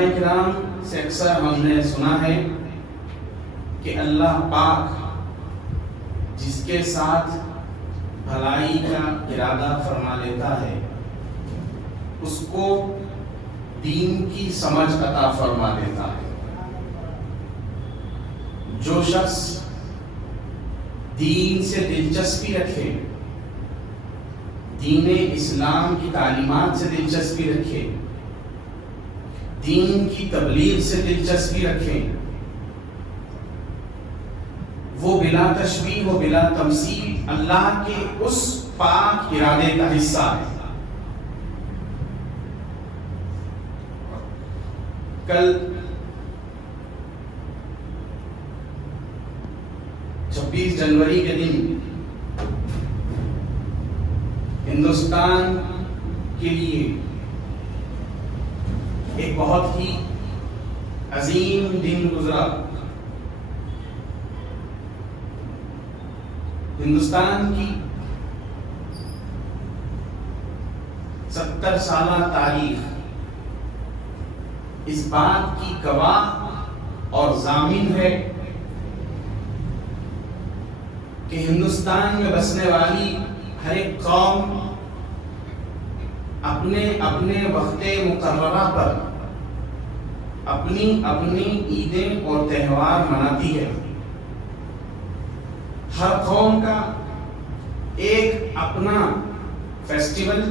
علماء کرام سے اکثر ہم نے سنا ہے کہ اللہ پاک جس کے ساتھ بھلائی کا ارادہ فرما لیتا ہے اس کو دین کی سمجھ عطا فرما دیتا ہے۔ جو شخص دین سے دلچسپی رکھے، دین اسلام کی تعلیمات سے دلچسپی رکھے، دین کی تبلیغ سے دلچسپی رکھے، وہ بلا تشبیہ و بلا تمثیل اللہ کے اس پاک ارادے کا حصہ ہے۔ کل 26 جنوری کے دن ہندوستان کے لیے ایک بہت ہی عظیم دن گزرا۔ ہندوستان کی 70 سالہ تاریخ اس بات کی گواہ اور ضامن ہے کہ ہندوستان میں بسنے والی ہر ایک قوم اپنے اپنے وقت مقررہ پر اپنی اپنی عیدیں اور تہوار مناتی ہے۔ ہر قوم کا ایک اپنا فیسٹیول،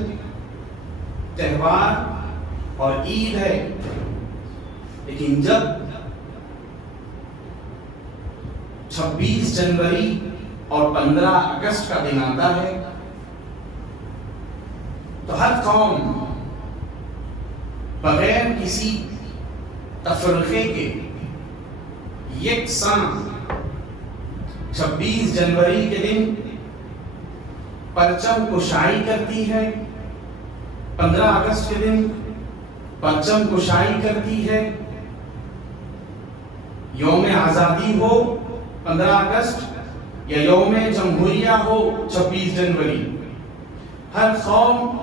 تہوار اور عید ہے، لیکن جب 26 جنوری اور 15 اگست کا دن آتا ہے تو ہر قوم بغیر کسی تفرقے کے یکساں 26 جنوری کے دن پرچم کشائی کرتی ہے، 15 اگست کے دن پرچم کشائی کرتی ہے۔ یوم آزادی ہو 15 اگست یا یوم جمہوریہ ہو 26 جنوری، ہر قوم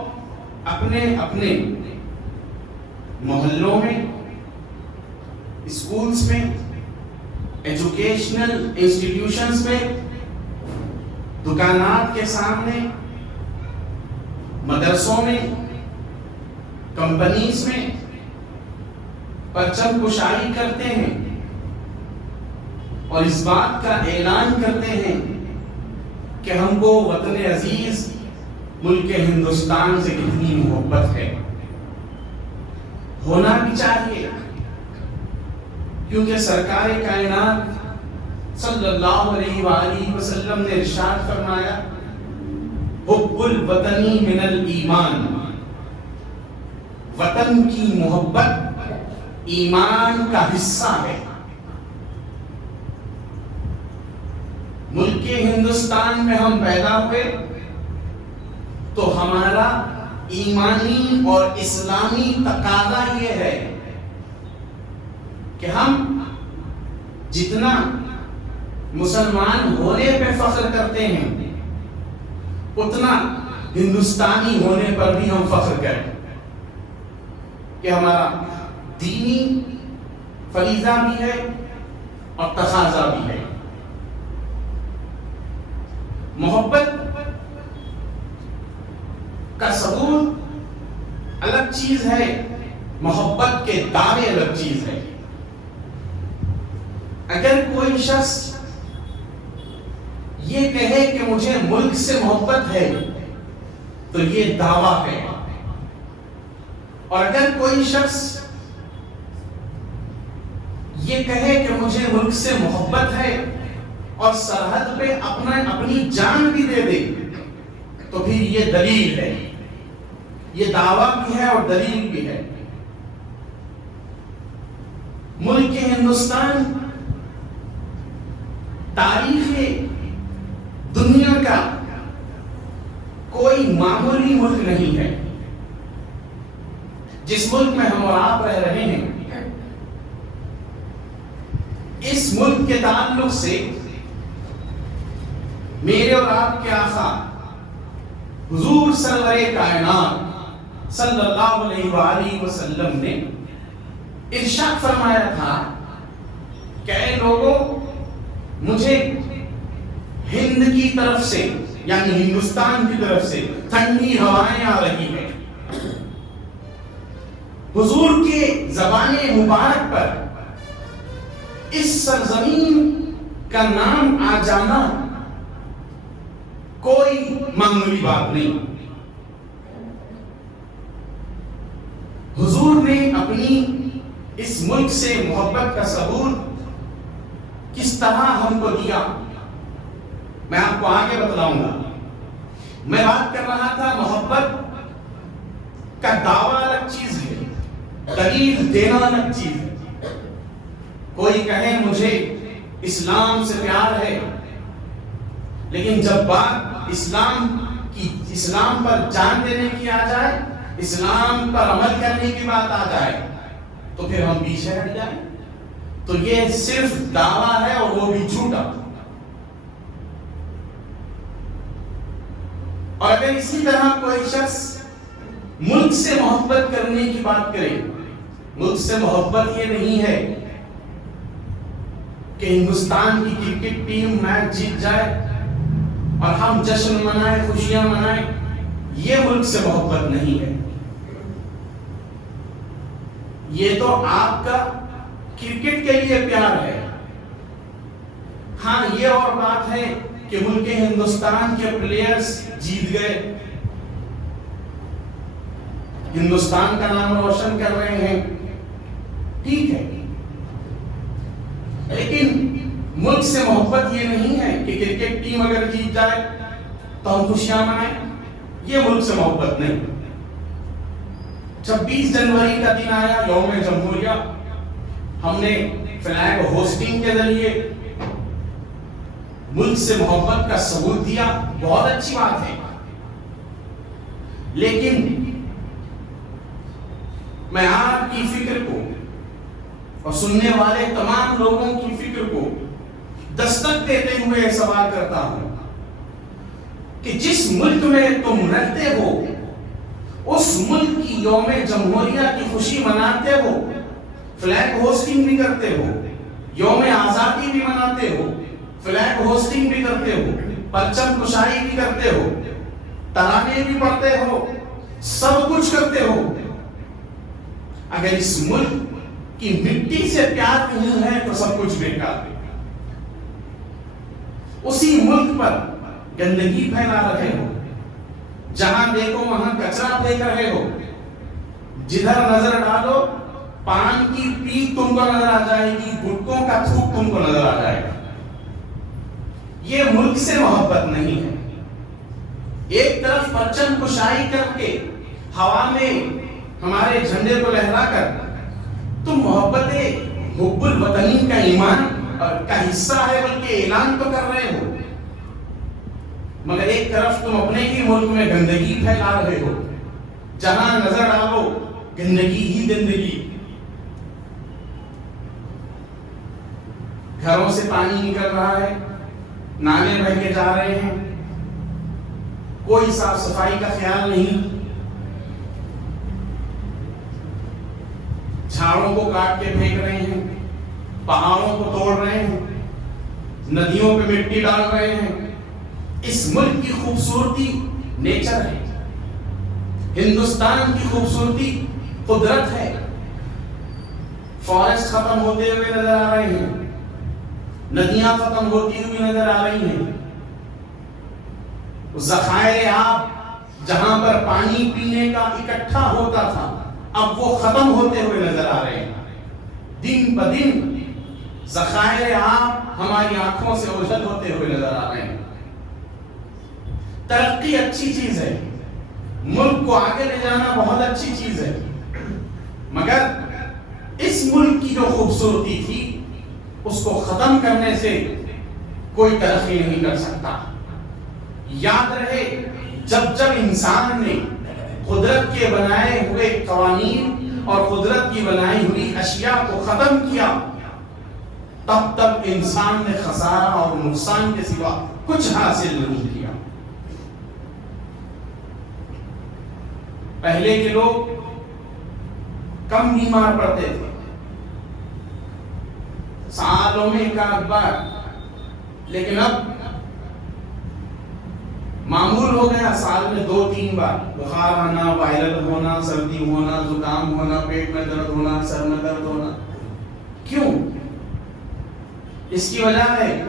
اپنے اپنے محلوں میں، اسکولز میں، ایجوکیشنل انسٹیٹیوشنز میں، دکانات کے سامنے، مدرسوں میں، کمپنیز میں پرچم کشائی کرتے ہیں اور اس بات کا اعلان کرتے ہیں کہ ہم کو وطن عزیز ملک ہندوستان سے کتنی محبت ہے۔ ہونا بھی چاہیے، کیونکہ سرکار کائنات صلی اللہ علیہ وآلہ وسلم نے ارشاد فرمایا، حب الوطنی من الایمان، وطن کی محبت ایمان کا حصہ ہے۔ ملک ہندوستان میں ہم پیدا ہوئے تو ہمارا ایمانی اور اسلامی تقاضا یہ ہے کہ ہم جتنا مسلمان ہونے پہ فخر کرتے ہیں اتنا ہندوستانی ہونے پر بھی ہم فخر کریں، کہ ہمارا دینی فریضہ بھی ہے اور تقاضا بھی ہے۔ محبت کا ثبوت الگ چیز ہے، محبت کے دعوے الگ چیز ہے۔ اگر کوئی شخص یہ کہے کہ مجھے ملک سے محبت ہے تو یہ دعویٰ ہے، اور اگر کوئی شخص یہ کہے کہ مجھے ملک سے محبت ہے اور سرحد پہ اپنی جان بھی دے دے تو پھر یہ دلیل ہے، یہ دعویٰ بھی ہے اور دلیل بھی ہے۔ ملک ہندوستان تاریخ دنیا کا کوئی معمولی ملک نہیں ہے۔ جس ملک میں ہم اور آپ رہ رہے ہیں، اس ملک کے تعلق سے میرے اور آپ کے آقا حضور سرور کائنات صلی اللہ علیہ وآلہ وسلم نے ارشاد فرمایا تھا کہ اے لوگوں، مجھے ہند کی طرف سے یعنی ہندوستان کی طرف سے ٹھنڈی ہوائیں آ رہی ہیں. حضور کے زبان مبارک پر اس سرزمین کا نام آ جانا کوئی معمولی بات نہیں. حضور نے اپنی اس ملک سے محبت کا ثبوت کس طرح ہم کو دیا، میں آپ کو آگے بتلاؤں گا. میں بات کر رہا تھا محبت کا دعویٰ الگ چیز ہے، دلیل دینا الگ چیز ہے. کوئی کہے مجھے اسلام سے پیار ہے، لیکن جب بات اسلام پر جان دینے کی آ جائے، اسلام پر عمل کرنے کی بات آ جائے، تو پھر ہم پیچھے ہٹ جائیں. تو یہ صرف دعویٰ ہے اور وہ بھی جھوٹا. اور اگر اسی طرح کوئی شخص ملک سے محبت کرنے کی بات کرے، ملک سے محبت یہ نہیں ہے کہ ہندوستان کی کرکٹ ٹیم میچ جیت جائے اور ہم جشن منائیں، خوشیاں منائیں، یہ ملک سے محبت نہیں ہے. یہ تو آپ کا کرکٹ کے لیے پیار ہے. ہاں یہ اور بات ہے کہ ملک ہندوستان کے پلیئرز جیت گئے، ہندوستان کا نام روشن کر رہے ہیں، ٹھیک ہے. لیکن ملک سے محبت یہ نہیں ہے کہ کرکٹ ٹیم اگر جیت جائے تو ہم خوشیاں منائیں، یہ ملک سے محبت نہیں. 26 جنوری کا دن آیا، یوم جمہوریہ، ہم نے فلیگ ہوسٹنگ کے ذریعے ملک سے محبت کا ثبوت دیا، بہت اچھی بات ہے. لیکن میں آپ کی فکر کو اور سننے والے تمام لوگوں کی فکر کو دستک دیتے ہوئے سوال کرتا ہوں کہ جس ملک میں تم رہتے ہو، اس ملک کی یوم جمہوریہ کی خوشی مناتے ہو، فلیگ ہوسٹنگ بھی کرتے ہو، یوم آزادی بھی مناتے ہو، فلیگ ہوسٹنگ بھی کرتے ہو، پرچم کشائی بھی کرتے ہو، ترانے بھی پڑھتے ہو، سب کچھ کرتے ہو. اگر اس ملک کی مٹی سے پیار نہیں ہے تو سب کچھ بیکار ہے. اسی ملک پر گندگی پھیلا رہے ہو، جہاں دیکھو وہاں کچرا پھینک رہے ہو، جدھر نظر ڈالو پان کی پیک تم کو نظر آ جائے گی، گٹکوں کا تھوک تم کو نظر آ جائے گا. یہ ملک سے محبت نہیں ہے. ایک طرف پرچم کشائی کر کے ہوا میں ہمارے جھنڈے کو لہرا کر تم محبت حب الوطنی کا ایمان کا حصہ ہے بلکہ اعلان تو کر رہے ہو، مگر ایک طرف تم اپنے ہی ملک میں گندگی پھیلا رہے ہو، جہاں نظر ڈالو گندگی ہی گندگی. گھروں سے پانی نکل رہا ہے، نالے بہہ کے جا رہے ہیں، کوئی صاف صفائی کا خیال نہیں. جھاڑوں کو کاٹ کے پھینک رہے ہیں، پہاڑوں کو توڑ رہے ہیں، ندیوں پہ مٹی ڈال رہے ہیں. اس ملک کی خوبصورتی نیچر ہے، ہندوستان کی خوبصورتی قدرت ہے. فارسٹ ختم ہوتے ہوئے نظر آ رہے ہیں، ندیاں ختم ہوتی ہوئی نظر آ رہی ہیں. ذخائر آب جہاں پر پانی پینے کا اکٹھا ہوتا تھا، اب وہ ختم ہوتے ہوئے نظر آ رہے ہیں. دن بدن ذخائر آب ہماری آنکھوں سے اوجھل ہوتے ہوئے نظر آ رہے ہیں. ترقی اچھی چیز ہے، ملک کو آگے لے جانا بہت اچھی چیز ہے، مگر اس ملک کی جو خوبصورتی تھی اس کو ختم کرنے سے کوئی ترقی نہیں کر سکتا. یاد رہے، جب جب انسان نے قدرت کے بنائے ہوئے قوانین اور قدرت کی بنائی ہوئی اشیاء کو ختم کیا، تب تک انسان نے خسارہ اور نقصان کے سوا کچھ حاصل نہیں کیا. پہلے کے لوگ کم بیمار پڑتے تھے، سالوں میں ایک آدھ بار، لیکن اب معمول ہو گیا سال میں 2-3 بار بخار آنا، وائرل ہونا، سردی ہونا، زکام ہونا، پیٹ میں درد ہونا، سر میں درد ہونا. کیوں؟ اس کی وجہ ہے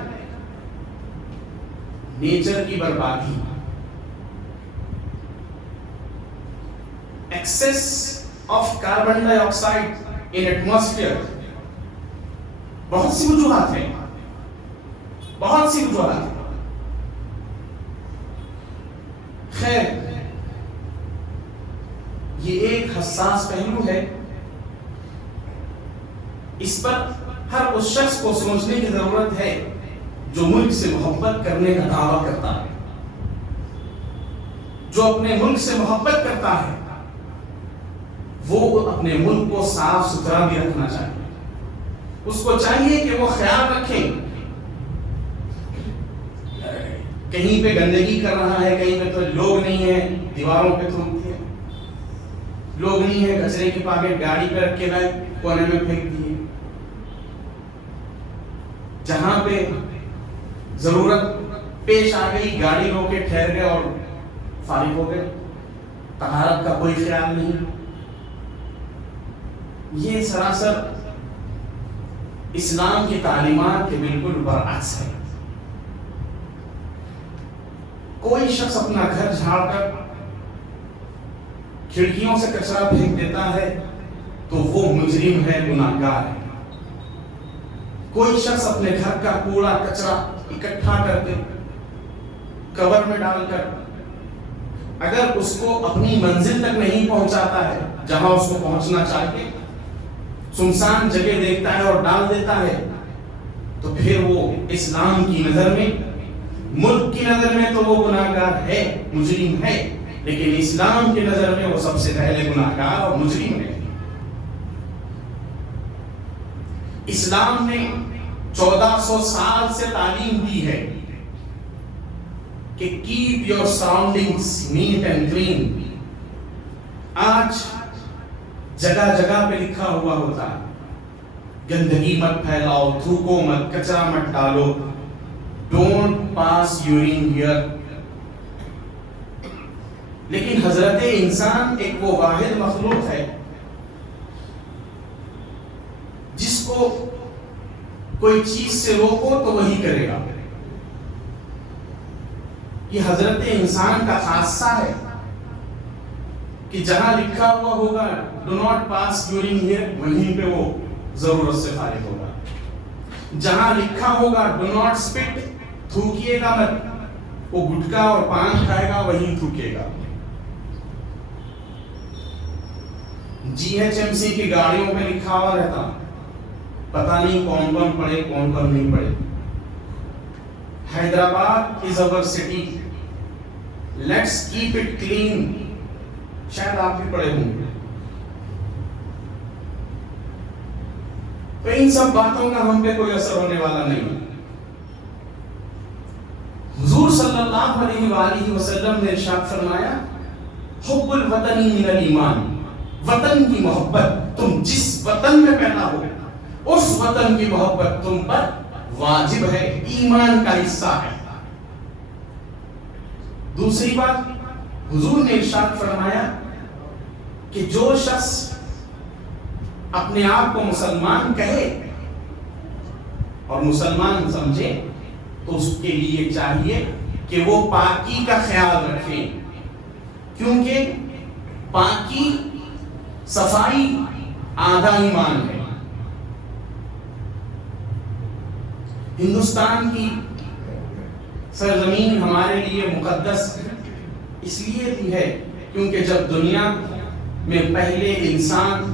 نیچر کی بربادی، Axis of carbon dye oxide in atmosphere. بہت سی وجوہات ہیں، بہت سی وجوہات ہیں. خیر، یہ ایک حساس پہلو ہے، اس پر ہر اس شخص کو سوچنے کی ضرورت ہے جو ملک سے محبت کرنے کا دعویٰ کرتا ہے. جو اپنے ملک سے محبت کرتا ہے وہ اپنے ملک کو صاف ستھرا بھی رکھنا چاہیے. اس کو چاہیے کہ وہ خیال رکھے، کہیں پہ گندگی کر رہا ہے، کہیں پہ تو لوگ نہیں ہیں دیواروں پہ تھوکتے ہیں، لوگ نہیں ہیں کچرے کی پاکٹ گاڑی پہ رکھ کے لائے کونے میں پھینک دیے. جہاں پہ ضرورت پیش آ گئی گاڑی رو کے ٹھہر گئے اور فارغ ہو گئے، طہارت کا کوئی خیال نہیں. یہ سراسر اسلام کی تعلیمات کے بالکل برعکس ہے. کوئی شخص اپنا گھر جھاڑ کر کھڑکیوں سے کچرا پھینک دیتا ہے تو وہ مجرم ہے، گناہگار ہے. کوئی شخص اپنے گھر کا کوڑا کچرا اکٹھا کر کے کور میں ڈال کر اگر اس کو اپنی منزل تک نہیں پہنچاتا ہے جہاں اس کو پہنچنا چاہیے، سنسان جگہ دیکھتا ہے اور ڈال دیتا ہے، تو پھر وہ اسلام کی نظر میں، ملک کی نظر میں تو وہ گناہگار ہے، مجرم ہے، لیکن اسلام کی نظر میں وہ سب سے پہلے گناہگار اور مجرم ہے. اسلام نے 1400 سال سے تعلیم دی ہے کہ keep your surroundings neat and clean. آج جگہ جگہ پہ لکھا ہوا ہوتا ہے گندگی مت پھیلاؤ، تھوکو مت، کچرا مت ڈالو، ڈونٹ پاس یورین ہیئر. لیکن حضرت انسان ایک وہ واحد مخلوق ہے جس کو کوئی چیز سے روکو تو وہی کرے گا. یہ حضرت انسان کا خاصہ ہے کہ جہاں لکھا ہوا ہوگا do not pass urine here, وہیں پہ وہ ضرورت سے فارغ ہوگا. جہاں لکھا ہوگا ڈو ناٹ سپٹ، تھوکیے گا مت، وہ گٹکا اور پان کھائے گا وہیں تھوکے گا. GHMC کی گاڑیوں پہ لکھا ہوا رہتا، پتہ نہیں کون کون پڑھے کون کون نہیں پڑھے. Hyderabad is our city, let's keep it clean. شاید آپ بھی پڑھے ہوں گے. تو ان سب باتوں کا ہم پہ کوئی اثر ہونے والا نہیں. حضور صلی اللہ علیہ وآلہ وسلم نے ارشاد فرمایا حب الوطن من الایمان. وطن کی محبت، تم جس وطن میں پیدا ہو اس وطن کی محبت تم پر واجب ہے، ایمان کا حصہ ہے. دوسری بات، حضور نے ارشاد فرمایا کہ جو شخص اپنے آپ کو مسلمان کہے اور مسلمان سمجھے تو اس کے لیے چاہیے کہ وہ پاکی کا خیال رکھے، کیونکہ پاکی، صفائی آدھا ایمان ہے. ہندوستان کی سرزمین ہمارے لیے مقدس اس لیے بھی ہے کیونکہ جب دنیا میں پہلے انسان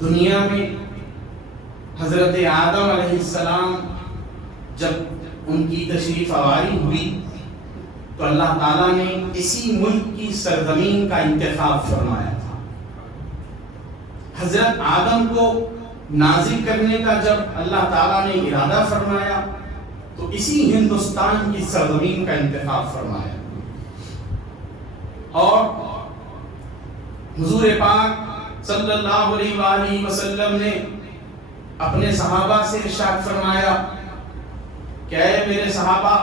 دنیا میں حضرت آدم علیہ السلام جب ان کی تشریف آوری ہوئی تو اللہ تعالیٰ نے اسی ملک کی سرزمین کا انتخاب فرمایا تھا. حضرت آدم کو نازل کرنے کا جب اللہ تعالیٰ نے ارادہ فرمایا تو اسی ہندوستان کی سرزمین کا انتخاب فرمایا. اور حضور پاک صلی اللہ علیہ وآلہ وسلم نے اپنے صحابہ سے ارشاد فرمایا کہ اے میرے صحابہ،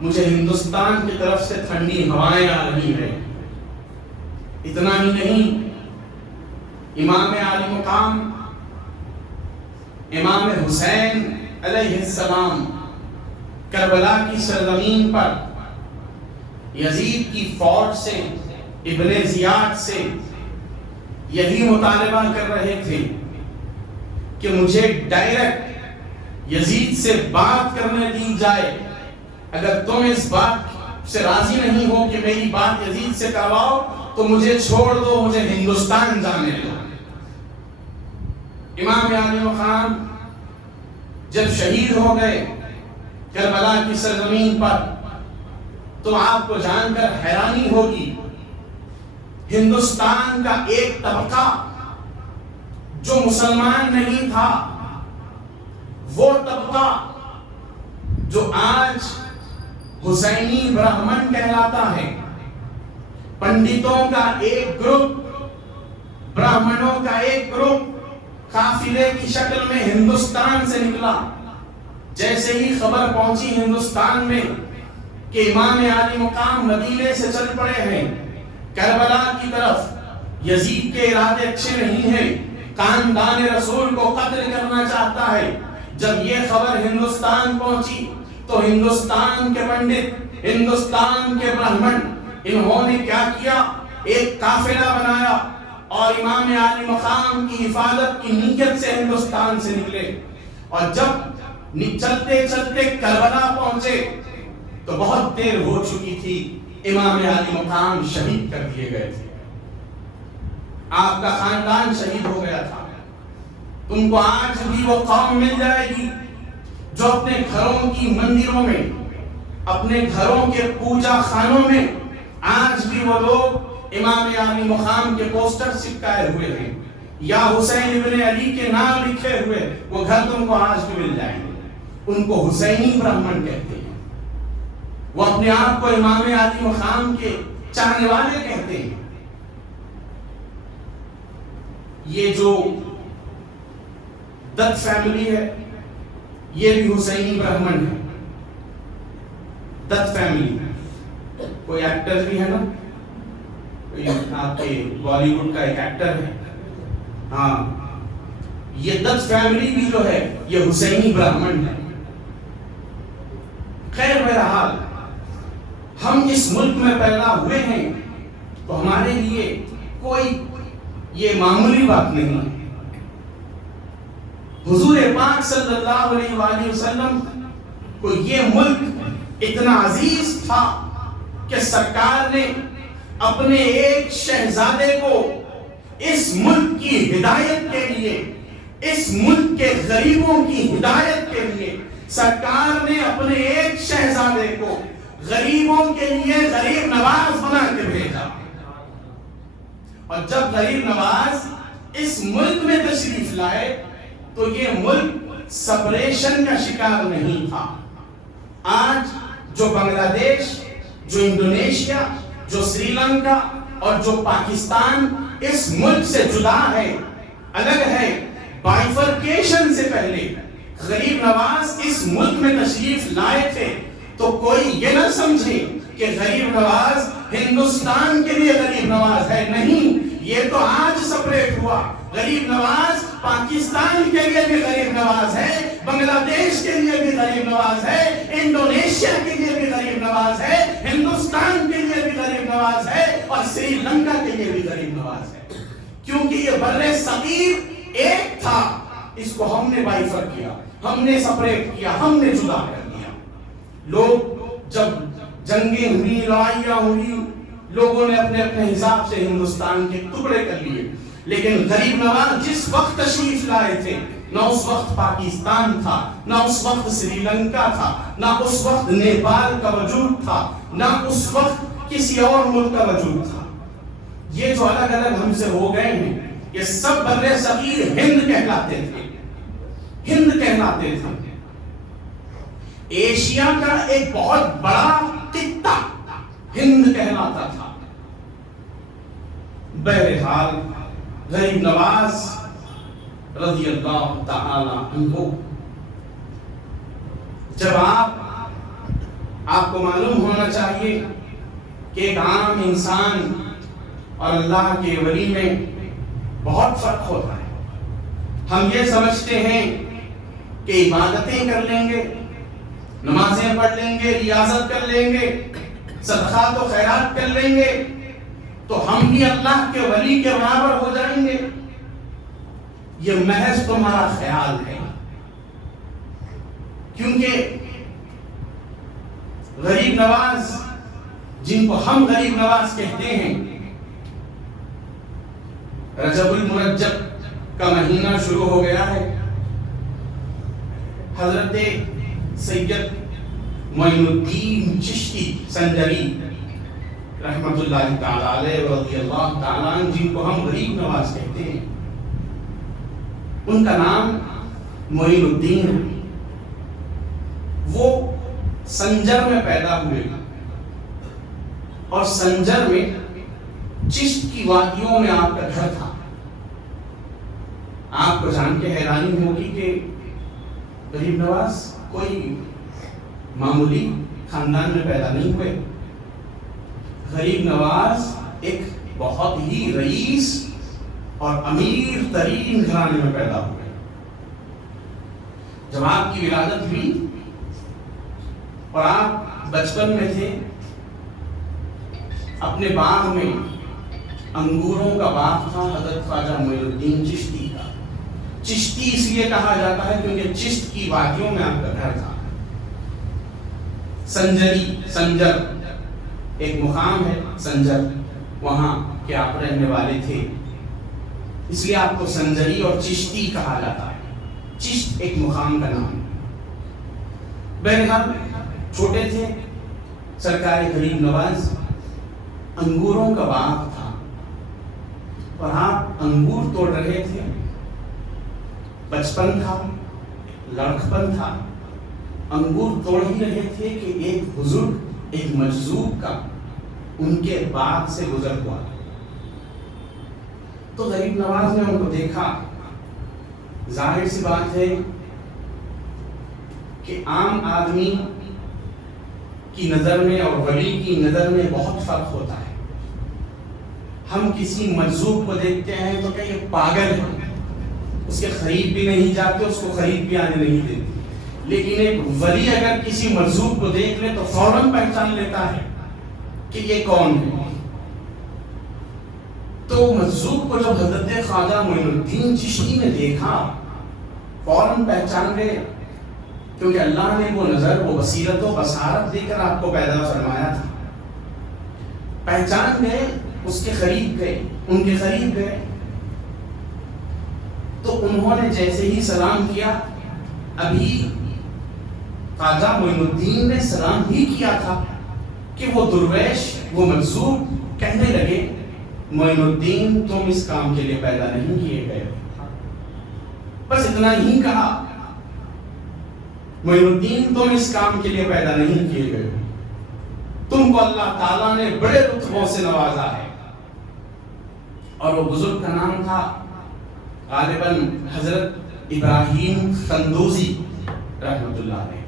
مجھے ہندوستان کی طرف سے ٹھنڈی ہوائیں آ رہی ہیں۔ اتنا ہی نہیں، امام عالی مقام امام حسین علیہ السلام کربلا کی سرزمین پر یزید کی فوج سے، ابن زیاد سے یہی مطالبہ کر رہے تھے کہ مجھے ڈائریکٹ یزید سے بات کرنے دی جائے۔ اگر تم اس بات سے راضی نہیں ہو کہ میری بات یزید سے کرواؤ تو مجھے چھوڑ دو، مجھے ہندوستان جانے دو۔ امام عالی مقام جب شہید ہو گئے کربلا کی سرزمین پر تو آپ کو جان کر حیرانی ہوگی، ہندوستان کا ایک طبقہ جو مسلمان نہیں تھا، وہ طبقہ جو آج حسینی برہمن کہلاتا ہے، پنڈتوں کا ایک گروپ، برہمنوں کا ایک گروپ قافلے کی شکل میں ہندوستان سے نکلا۔ جیسے ہی خبر پہنچی ہندوستان میں کہ امام عالی مقام مدینے سے چل پڑے ہیں کربلا کی طرف، یزید کے ارادے اچھے نہیں ہیں، خاندان رسول کو قتل کرنا چاہتا ہے، جب یہ خبر ہندوستان پہنچی تو ہندوستان کے پنڈت، ہندوستان کے برہمن، انہوں نے کیا کیا؟ ایک قافلہ بنایا اور امام عالی مقام کی حفاظت کی نیت سے ہندوستان سے نکلے، اور جب چلتے چلتے کربلا پہنچے تو بہت دیر ہو چکی تھی، امام عالی مقام شہید کر دیے گئے تھے، آپ کا خاندان شہید ہو گیا تھا۔ تم کو آج بھی وہ قوم مل جائے گی جو اپنے گھروں کی مندروں میں، اپنے گھروں کے پوجا خانوں میں آج بھی وہ لوگ امام عالی مقام کے پوسٹر چپکائے ہوئے ہیں یا حسین ابن علی کے نام لکھے ہوئے، وہ گھر تم کو آج بھی مل جائیں گے۔ ان کو حسینی برہمن کہتے ہیں، وہ اپنے آپ کو امام عالی مقام کے چاہنے والے کہتے ہیں۔ یہ جو دت فیملی ہے یہ بھی حسینی برہمن ہے، دت فیملی۔ کوئی ایکٹر بھی ہے نا، آپ کے بالی ووڈ کا ایک ایکٹر ہے، ہاں، یہ دت فیملی بھی جو ہے یہ حسینی برہمن ہے۔ خیر بہرحال، ہم اس ملک میں پیدا ہوئے ہیں تو ہمارے لیے کوئی یہ معمولی بات نہیں ہے۔ حضور پاک صلی اللہ علیہ وآلہ وسلم کو یہ ملک اتنا عزیز تھا کہ سرکار نے اپنے ایک شہزادے کو اس ملک کی ہدایت کے لیے، اس ملک کے غریبوں کی ہدایت کے لیے سرکار نے اپنے ایک شہزادے کو غریبوں کے لیے غریب نواز بنا کے بھیجا، اور جب غریب نواز اس ملک میں تشریف لائے تو یہ ملک سپریشن کا شکار نہیں تھا۔ آج جو بنگلہ دیش، جو انڈونیشیا، جو سری لنکا اور جو پاکستان اس ملک سے جدا ہے، الگ ہے، بائیفرکیشن سے پہلے غریب نواز اس ملک میں تشریف لائے تھے، تو کوئی یہ نہ سمجھے کہ غریب نواز ہندوستان کے لیے غریب نواز ہے، نہیں، یہ تو آج سپریٹ ہوا۔ غریب نواز پاکستان کے لیے بھی غریب نواز ہے، بنگلہ دیش کے لیے بھی غریب نواز ہے، انڈونیشیا کے لیے بھی غریب نواز ہے، ہندوستان کے لیے بھی غریب نواز ہے، اور سری لنکا کے لیے بھی غریب نواز ہے، کیونکہ یہ بر صغیر ایک تھا، اس کو ہم نے بائیفر کیا، ہم نے سپریٹ کیا، ہم نے جدا کر دیا۔ لوگ جب جنگیں ہوئی، لڑائیاں ہوئی، لوگوں نے اپنے اپنے حساب سے ہندوستان کے ٹکڑے کر لیے، لیکن غریب نواز جس وقت تشریف لائے تھے نہ اس وقت پاکستان تھا، نہ اس وقت سری لنکا تھا، نہ اس وقت نیپال کا وجود تھا، نہ اس وقت کسی اور ملک کا وجود تھا۔ یہ جو الگ الگ ہم سے ہو گئے ہیں، یہ سب بر صغیر ہند کہلاتے تھے، ہند کہلاتے تھے۔ ایشیا کا ایک بہت بڑا خطہ ہند کہلاتا تھا۔ بہرحال غریب نواز رضی اللہ تعالی عنہ. جب آپ کو معلوم ہونا چاہیے کہ ایک عام انسان اور اللہ کے ولی میں بہت فرق ہوتا ہے. ہم یہ سمجھتے ہیں کہ عبادتیں کر لیں گے، نمازیں پڑھ لیں گے، ریاضت کر لیں گے، صدقات و خیرات کر لیں گے تو ہم بھی اللہ کے ولی کے برابر ہو جائیں گے. یہ محض تمہارا خیال ہے، کیونکہ غریب نواز جن کو ہم غریب نواز کہتے ہیں، رجب المرجب کا مہینہ شروع ہو گیا ہے. حضرت سید معین الدین چشتی سنجری رحمت اللہ تعالی علیہ رضی اللہ تعالی عنہ، جن کو ہم غریب نواز کہتے ہیں، ان کا نام معین الدین ہے. وہ سنجر میں پیدا ہوئے اور سنجر میں چشت کی وادیوں میں آپ کا گھر تھا. آپ کو جان کے حیرانی ہوگی کہ غریب نواز کوئی معمولی خاندان میں پیدا نہیں ہوئے. غریب نواز ایک بہت ہی رئیس اور امیر ترین گھرانے میں پیدا ہوئے. جب آپ کی ولادت ہوئی اور آپ بچپن میں تھے، اپنے باغ میں، انگوروں کا باغ تھا حضرت خواجہ معین الدین چشتی کا. چشتی اس لیے کہا جاتا ہے کیونکہ چشت کی وادیوں میں آپ کا گھر تھا. سنجری، سنجر ایک مقام ہے سنجر، وہاں کے آپ رہنے والے تھے، اس لیے آپ کو سنجری اور چشتی کہا جاتا ہے. چشت ایک مقام کا نام ہے. بہرحال چھوٹے تھے، سرکار غریب نواز، انگوروں کا باغ تھا اور آپ انگور توڑ رہے تھے. بچپن تھا، لڑکپن تھا، انگور توڑ ہی رہے تھے کہ ایک بزرگ، ایک مجذوب کا ان کے باغ سے گزر ہوا. تو غریب نواز نے ان کو دیکھا. ظاہر سی بات ہے کہ عام آدمی کی نظر میں اور ولی کی نظر میں بہت فرق ہوتا ہے. ہم کسی مجذوب کو دیکھتے ہیں تو کہ یہ پاگل ہے، اس کے قریب بھی نہیں جاتے، اس کو قریب بھی آنے نہیں دیتے. لیکن ایک ولی اگر کسی مجذوب کو دیکھ لے تو فوراً پہچان لیتا ہے کہ یہ کون ہے. تو مجذوب کو جب حضرت خواجہ معین الدین چشتی نے دیکھا، فوراً پہچان گئے، کیونکہ اللہ نے وہ نظر، وہ بصیرت و بصارت دے کر آپ کو پیدا فرمایا تھا. پہچان گئے، اس کے قریب گئے، ان کے قریب گئے. تو انہوں نے جیسے ہی سلام کیا، ابھی خواجہ معین الدین نے سلام ہی کیا تھا کہ وہ درویش، وہ مجذوب کہنے لگے، معین الدین تم اس کام کے لیے پیدا نہیں کیے گئے. بس اتنا ہی کہا، معین الدین تم اس کام کے لیے پیدا نہیں کیے گئے، تم کو اللہ تعالیٰ نے بڑے رتبوں سے نوازا ہے. اور وہ بزرگ کا نام تھا غالباً حضرت ابراہیم قندوزی رحمت اللہ علیہ.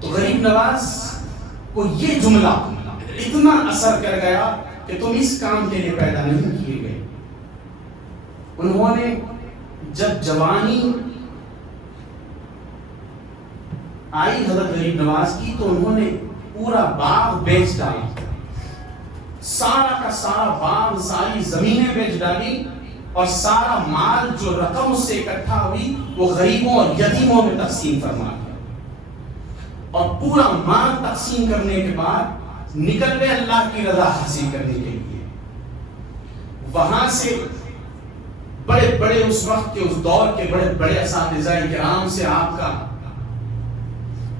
تو غریب نواز کو یہ جملہ اتنا اثر کر گیا کہ تم اس کام کے لیے پیدا نہیں کیے گئے. انہوں نے جب جوانی آئی حضرت غریب نواز کی تو انہوں نے پورا باغ بیچ ڈالا، سارا کا سارا باغ، ساری زمینیں بیچ ڈالی اور سارا مال جو رقم اس سے اکٹھا ہوئی وہ غریبوں اور یتیموں میں تقسیم فرما دیا. اور پورا مال تقسیم کرنے کے بعد نکل گئے اللہ کی رضا حاصل کرنے کے لیے. وہاں سے بڑے بڑے اس وقت کے، اس دور کے بڑے بڑے اساتذہ کرام سے آپ کا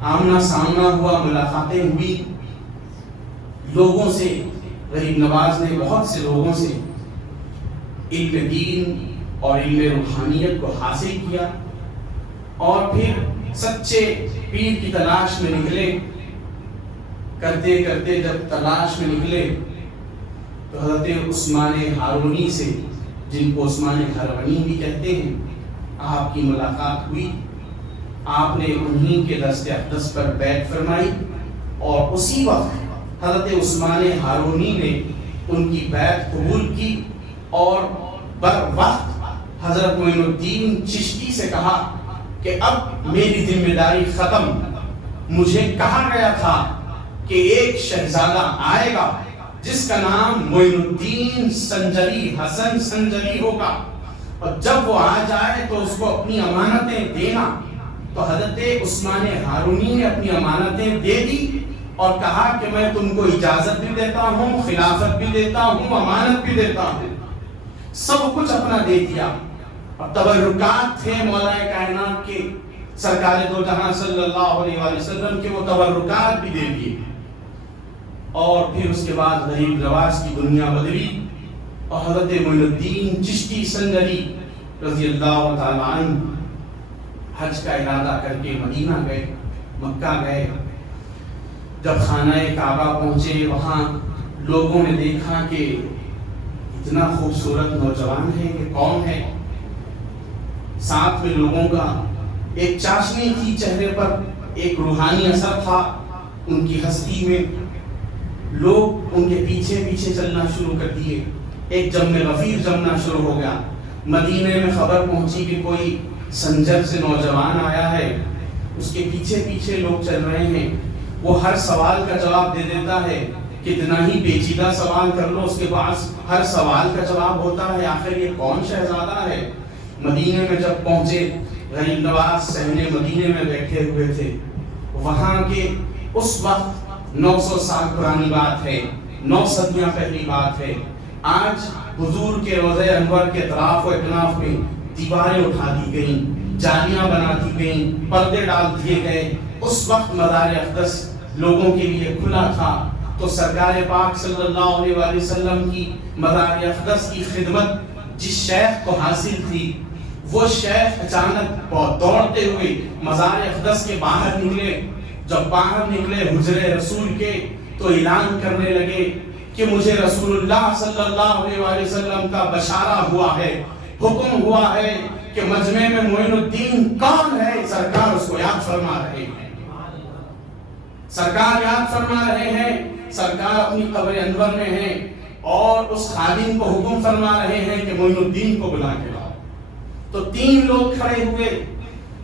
آمنا سامنا ہوا، ملاقاتیں ہوئی. لوگوں سے غریب نواز نے بہت سے لوگوں سے علم دین اور علم روحانیت کو حاصل کیا اور پھر سچے پیر کی تلاش میں نکلے. کرتے کرتے جب تلاش میں نکلے تو حضرت عثمان ہارونی سے، جن کو عثمان ہروانی بھی کہتے ہیں، آپ کی ملاقات ہوئی، آپ نے انہی کے دست اقدس پر بیعت فرمائی، اور اسی وقت حضرت عثمان ہارونی نے ان کی بیعت قبول کی، اور بر وقت حضرت معین الدین چشتی سے کہا کہ اب میری ذمہ داری ختم، مجھے کہا گیا تھا کہ ایک شہزادہ آئے گا جس کا نام معین الدین سنجری، حسن سنجری ہوگا، اور جب وہ آ جائے تو اس کو اپنی امانتیں دینا۔ تو حضرت عثمان ہارونی نے اپنی امانتیں دے دی اور کہا کہ میں تم کو اجازت بھی دیتا ہوں، خلافت بھی دیتا ہوں، امانت بھی دیتا ہوں، سب کچھ اپنا دے دیا۔ اور تبرکات تھے مولا کائنات کے سرکار دو جہاں صلی اللہ علیہ وآلہ وسلم کے، وہ تبرکات بھی دے دیے۔ اور پھر اس کے بعد غریب نواز کی دنیا بدلی، اور حضرت معین الدین چشتی سنجری رضی اللہ تعالیٰ عنہ حج کا ارادہ کر کے مدینہ گئے، مکہ گئے۔ جب خانہ کعبہ پہنچے، وہاں لوگوں نے دیکھا کہ اتنا خوبصورت نوجوان ہے، کہ کون ہے؟ ساتھ میں لوگوں کا ایک چاشنی تھی چہرے پر، ایک روحانی اثر تھا ان کی ہستی میں، لوگ ان کے پیچھے پیچھے چلنا شروع کر دیے، ایک جم غفیر جمنا شروع ہو گیا۔ مدینے میں خبر پہنچی کہ کوئی سنجر سے نوجوان آیا ہے، اس کے پیچھے پیچھے لوگ چل رہے ہیں، وہ ہر سوال کا جواب دے دیتا ہے، کتنا ہی پیچیدہ سوال کر لو اس کے پاس ہر سوال کا جواب ہوتا ہے، آخر یہ کون شہزادہ ہے؟ مدینے میں جب پہنچے، غریب نواز صحن مدینے میں بیٹھے ہوئے تھے، وہاں کے اس وقت 900 سال پرانی بات ہے، 9 صدیاں پہلی بات ہے، آج حضور کے روضہ انور کے اطراف و اکناف میں دیواریں اٹھا دی گئیں، جالیاں بنا دی گئیں، پردے ڈال دیے گئے۔ اس وقت مزار اقدس لوگوں کے لیے کھلا تھا، تو سرکار پاک صلی اللہ علیہ وآلہ وسلم کی مزار اقدس کی خدمت جس شیخ کو حاصل تھی، وہ شیخ اچانک دوڑتے ہوئے مزار اقدس کے باہر نکلے۔ جب باہر نکلے حجرے رسول کے، تو اعلان کرنے لگے کہ مجھے رسول اللہ صلی اللہ علیہ وآلہ وسلم کا بشارہ ہوا ہے، حکم ہوا ہے کہ مجمع میں معین الدین کون ہے؟ سرکار اس کو یاد فرما رہے ہیں، سرکار یاد فرما رہے ہیں، سرکار اپنی قبر انور میں ہیں، اور اس خادم کو حکم فرما رہے ہیں کہ معین الدین کو بلا کے لاؤ۔ تو 3 لوگ کھڑے ہوئے،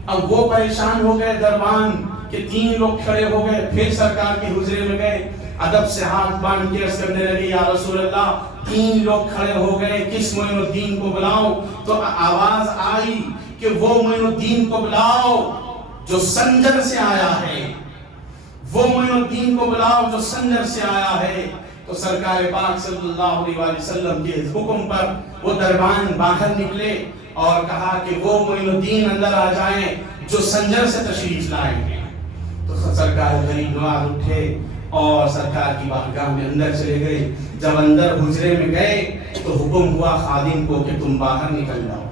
اب وہ پریشان ہو گئے دربان کہ 3 لوگ کھڑے ہو گئے، پھر سرکار کے حجرے میں گئے، ادب سے ہاتھ باندھ کے عرض کرنے لگے یا رسول اللہ 3 لوگ کھڑے ہو گئے، کس معین الدین کو بلاؤ؟ تو آواز آئی کہ وہ معین الدین کو بلاؤ جو سنجر سے آیا ہے، وہ معین الدین کو بلاؤ جو سنجر سے آیا ہے۔ تو سرکار پاک صلی اللہ علیہ وآلہ وسلم کے حکم پر وہ دربان باہر نکلے اور کہا کہ وہ معین الدین اندر آ جائیں جو سنجر سے تشریف لائے ہیں۔ تو سرکار غریب نواز اٹھے اور سرکار کی بارگاہ میں اندر چلے گئے۔ جب اندر حجرے میں گئے تو حکم ہوا خادم کو کہ تم باہر نکل جاؤ،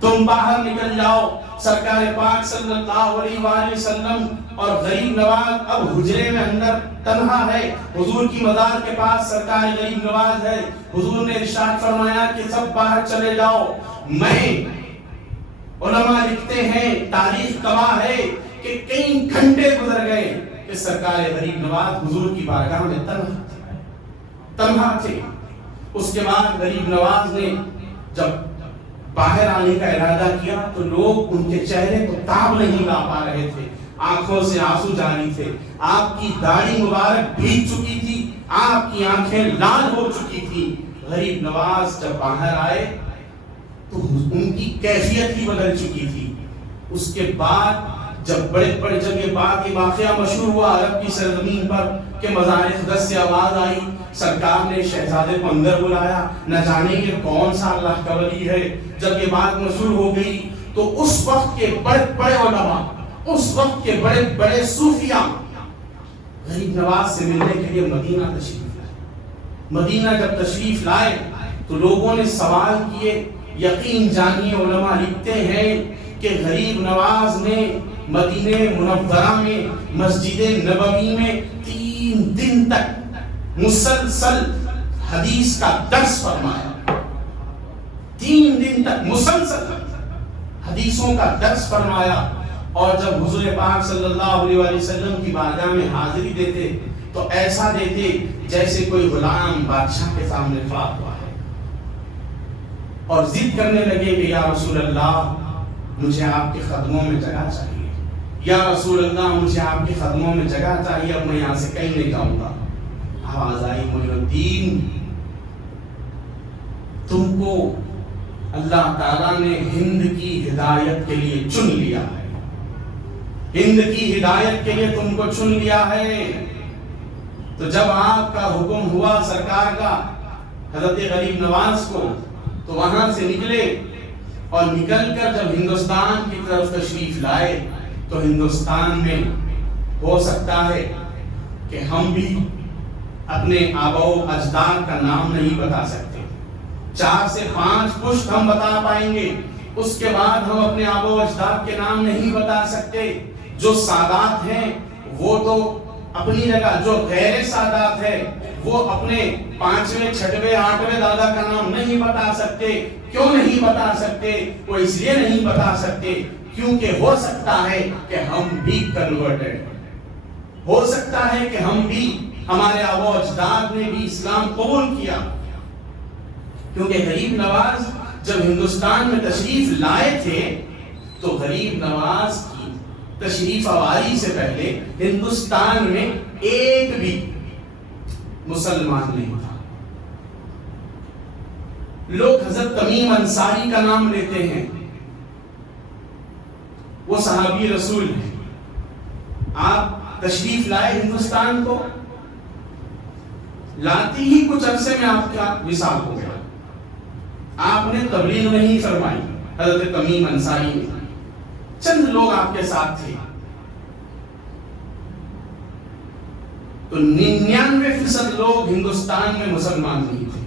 تم باہر نکل جاؤ۔ سرکار پاک صلی اللہ علیہ وآلہ وسلم اور غریب نواز اب حجرے میں اندر تنہا ہے، حضور کی مزار کے پاس سرکار غریب نواز ہے۔ حضور نے ارشاد فرمایا کہ سب باہر چلے جاؤ۔ میں علماء لکھتے ہیں، تاریخ گواہ ہے کہ کئی گھنٹے گزر گئے کہ سرکار غریب نواز حضور کی بارگاہ میں تنہا تھے۔ اس کے بعد غریب نواز نے جب باہر آنے کا ارادہ کیا تو لوگ ان کے چہرے کو تاب نہیں لا پا رہے تھے، آنکھوں سے آنسو جاری تھے، آپ کی داڑھی مبارک بھیگ چکی تھی، آپ کی آنکھیں لال ہو چکی تھی۔ غریب نواز جب باہر آئے تو ان کی کیفیت ہی بدل چکی تھی۔ اس کے بعد جب یہ واقعہ مشہور ہوا عرب کی سرزمین پر کہ مزار اقدس سے آواز آئی، سرکار نے شہزادے کو اندر بلایا، نہ جانے کہ کون سا اللہ کا ولی ہے۔ جب یہ بات مشہور ہو گئی تو اس وقت کے بڑے بڑے علماء، اس وقت کے بڑے بڑے صوفیاء غریب نواز سے ملنے کے لیے مدینہ تشریف لائے۔ مدینہ جب تشریف لائے تو لوگوں نے سوال کیے، یقین جانیے علماء لکھتے ہیں کہ غریب نواز نے مدینہ منورہ میں مسجد نبوی میں 3 دن تک مسلسل حدیث کا درس فرمایا۔ 3 دن تک مسلسل حدیثوں کا درس فرمایا، اور جب حضور پاک صلی اللہ علیہ وسلم کی بارگاہ میں حاضری دیتے تو ایسا دیتے جیسے کوئی غلام بادشاہ کے سامنے کھڑا ہوا ہے، اور ضد کرنے لگے کہ یا رسول اللہ مجھے آپ کے قدموں میں جگہ چاہیے، یا رسول اللہ مجھے آپ کے قدموں میں جگہ چاہیے، اب میں یہاں سے کہیں نہیں جاؤں گا۔ آواز آئی معین الدین تم کو اللہ تعالیٰ نے ہند کی ہدایت کے لیے چن لیا ہے، ہند کی ہدایت کے لیے تم کو چن لیا ہے۔ تو جب آپ کا حکم ہوا سرکار کا حضرت غریب نواز کو، تو وہاں سے نکلے، اور نکل کر جب ہندوستان کی طرف تشریف لائے تو ہندوستان میں ہو سکتا ہے کہ ہم بھی اپنے آباء و اجداد کا نام نہیں بتا سکتے، 4 سے 5 پشت ہم بتا پائیں گے، اس کے بعد ہم اپنے آباء و اجداد کے نام نہیں بتا سکتے۔ جو سادات ہیں وہ تو اپنی جگہ، جو غیر سادات ہے وہ اپنے 5ویں 6ویں 8ویں دادا کا نام نہیں بتا سکتے۔ کیوں نہیں بتا سکتے؟ وہ اس لیے نہیں بتا سکتے کیونکہ ہو سکتا ہے کہ ہم بھی کنورٹڈ، ہو سکتا ہے کہ ہم بھی، ہمارے آباء و اجداد نے بھی اسلام قبول کیا۔ کیونکہ غریب نواز جب ہندوستان میں تشریف لائے تھے تو غریب نواز کی تشریف آوری سے پہلے ہندوستان میں ایک بھی مسلمان نہیں تھا۔ لوگ حضرت تمیم انصاری کا نام لیتے ہیں، وہ صحابی رسول ہیں۔ آپ تشریف لائے ہندوستان کو، لاتی ہی کچھ عرصے میں آپ کا وصال ہو گیا، آپ نے تبلیغ نہیں فرمائی۔ حضرت تمیم انصاری نے، چند لوگ آپ کے ساتھ تھے، تو 99% لوگ ہندوستان میں مسلمان نہیں تھے۔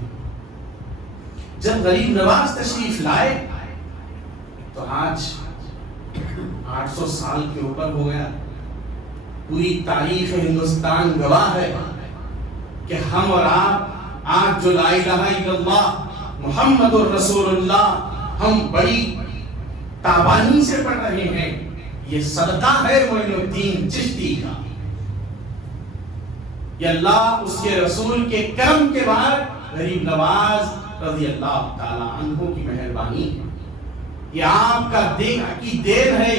جب غریب نواز تشریف لائے تو آج 800 سال کے اوپر ہو گیا، پوری تاریخ ہندوستان گواہ ہے کہ ہم اور آپ آج جو لا الہ الا اللہ محمد الرسول اللہ ہم بڑی تابانی سے پڑھ رہے ہیں، یہ صدقہ ہے معین الدین چشتی کا۔ یہ اللہ اس کے رسول کے کرم کے بعد غریب نواز رضی اللہ تعالی عنہ کی مہربانی ہے، یہ آپ کا کی دین ہے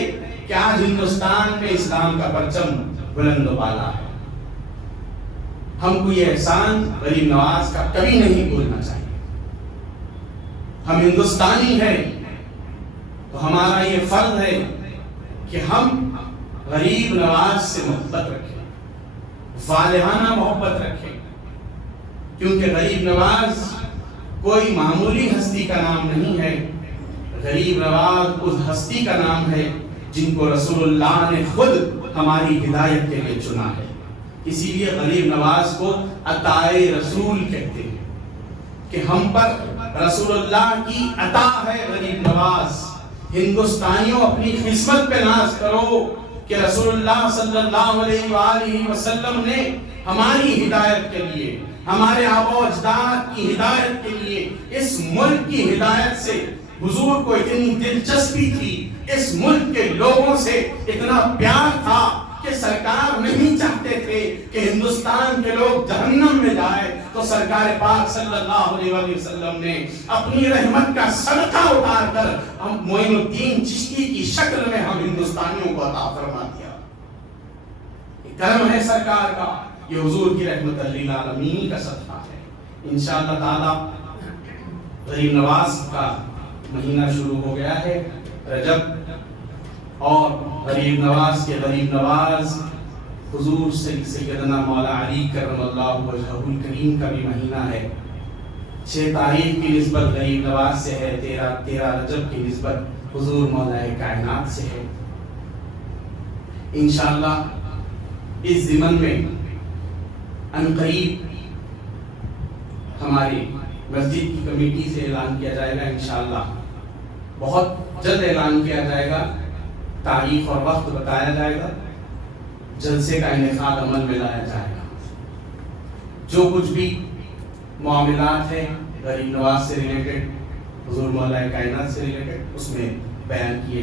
کہ آج ہندوستان میں اسلام کا پرچم بلند و بالا ہے۔ ہم کو یہ احسان غریب نواز کا کبھی نہیں بھولنا چاہیے۔ ہم ہندوستانی ہیں تو ہمارا یہ فرض ہے کہ ہم غریب نواز سے محبت رکھیں، والہانہ محبت رکھیں، کیونکہ غریب نواز کوئی معمولی ہستی کا نام نہیں ہے، غریب نواز اس ہستی کا نام ہے جن کو رسول اللہ نے خود ہماری ہدایت کے لیے چنا ہے۔ اسی لیے غریب نواز کو عطائے رسول کہتے ہیں کہ ہم پر رسول اللہ کی عطا ہے غریب نواز۔ ہندوستانیوں اپنی قسمت پہ ناز کرو کہ رسول اللہ صلی اللہ علیہ وآلہ وسلم نے ہماری ہدایت کے لیے، ہمارے آباء و اجداد کی ہدایت کے لیے، اس ملک کی ہدایت سے حضور کو اتنی دلچسپی تھی، اس ملک کے لوگوں سے اتنا پیار تھا کہ سرکار نہیں چاہتے تھے کہ ہندوستان کے لوگ جہنم میں جائے، تو سرکار پاک صلی اللہ علیہ وسلم نے اپنی رحمت کا صدقہ اٹھا کر ہم معین الدین چشتی کی شکل میں ہم ہندوستانیوں کو عطا فرما دیا۔ یہ کرم ہے سرکار کا، یہ حضور کی رحمت للعالمین کا صدقہ ہے۔ انشاءاللہ تعالی غریب نواز کا مہینہ شروع ہو گیا ہے، رجب، اور غریب نواز کے غریب نواز حضور سیدنا مولا علی کرم اللہ وجہہ الکریم کا بھی مہینہ ہے۔ 6 تاریخ کی نسبت غریب نواز سے ہے، 13 رجب کی نسبت حضور مولا کائنات سے ہے۔ انشاءاللہ اس ضمن میں عنقریب ہماری مسجد کی کمیٹی سے اعلان کیا جائے گا، انشاءاللہ بہت جلد اعلان کیا جائے گا، تاریخ اور وقت بتایا جائے گا، جلسے کا انعقاد عمل میں لایا جائے گا۔ جو کچھ بھی معاملات ہیں غریب نواز سے ریلیٹڈ حضور مولا کائنات سے ریلیٹڈ اس میں بیان کیے